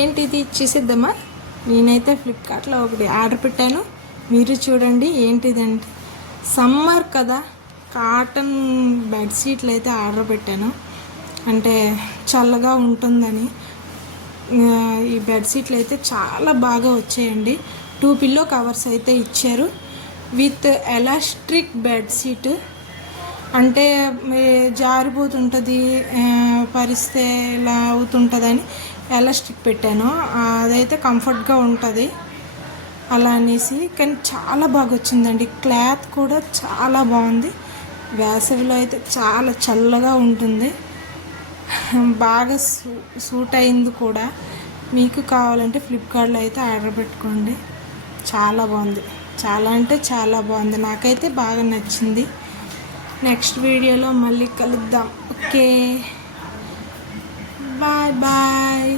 ఏంటి ఇది ఇచ్చేసిద్దామా? నేనైతే ఫ్లిప్కార్ట్లో ఒకటి ఆర్డర్ పెట్టాను, మీరు చూడండి. ఏంటిదంటే సమ్మర్ కదా, కాటన్ బెడ్షీట్లు అయితే ఆర్డర్ పెట్టాను. అంటే చల్లగా ఉంటుందని. ఈ బెడ్షీట్లు అయితే చాలా బాగా వచ్చాయండి. 2 పిల్లో కవర్స్ అయితే ఇచ్చారు విత్ ఎలాస్టిక్ బెడ్షీట్. అంటే జారిపోతుంటుంది, పరిస్తే ఇలా అవుతుంటుందని ఎలాస్టిక్ పెట్టాను. అదైతే కంఫర్ట్గా ఉంటుంది అలా అనేసి. కానీ చాలా బాగా వచ్చిందండి. క్లాత్ కూడా చాలా బాగుంది. వేసవిలో అయితే చాలా చల్లగా ఉంటుంది, బాగా సూట్ అయింది కూడా. మీకు కావాలంటే ఫ్లిప్కార్ట్లో అయితే ఆర్డర్ పెట్టుకోండి. చాలా బాగుంది, చాలా అంటే చాలా బాగుంది. నాకైతే బాగా నచ్చింది. నెక్స్ట్ వీడియోలో మళ్ళీ కలుద్దాం. Okay, bye bye.